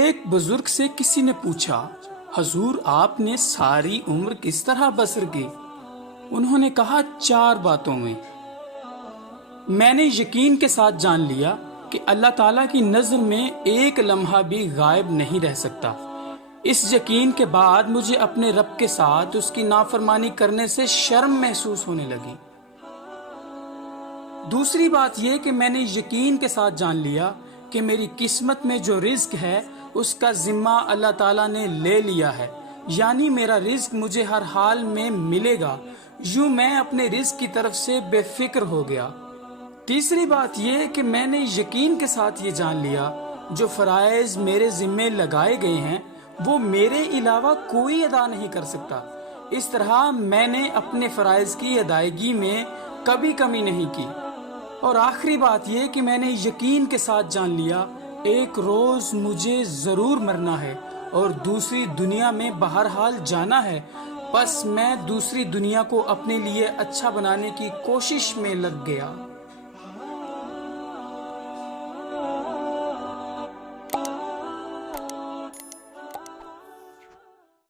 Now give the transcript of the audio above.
ایک بزرگ سے کسی نے پوچھا، حضور آپ نے ساری عمر کس طرح بسر کی؟ انہوں نے کہا، 4 باتوں میں نے یقین کے ساتھ جان لیا کہ اللہ تعالیٰ کی نظر میں ایک لمحہ بھی غائب نہیں رہ سکتا۔ اس یقین کے بعد مجھے اپنے رب کے ساتھ اس کی نافرمانی کرنے سے شرم محسوس ہونے لگی۔ دوسری بات یہ کہ میں نے یقین کے ساتھ جان لیا کہ میری قسمت میں جو رزق ہے اس کا ذمہ اللہ تعالیٰ نے لے لیا ہے، یعنی میرا رزق مجھے ہر حال میں ملے گا۔ یوں میں اپنے رزق کی طرف سے بے فکر ہو گیا۔ تیسری بات یہ کہ میں نے یقین کے ساتھ یہ جان لیا جو فرائض میرے ذمے لگائے گئے ہیں وہ میرے علاوہ کوئی ادا نہیں کر سکتا۔ اس طرح میں نے اپنے فرائض کی ادائیگی میں کبھی کمی نہیں کی۔ اور آخری بات یہ کہ میں نے یقین کے ساتھ جان لیا ایک روز مجھے ضرور مرنا ہے اور دوسری دنیا میں بہرحال جانا ہے، پس میں دوسری دنیا کو اپنے لیے اچھا بنانے کی کوشش میں لگ گیا۔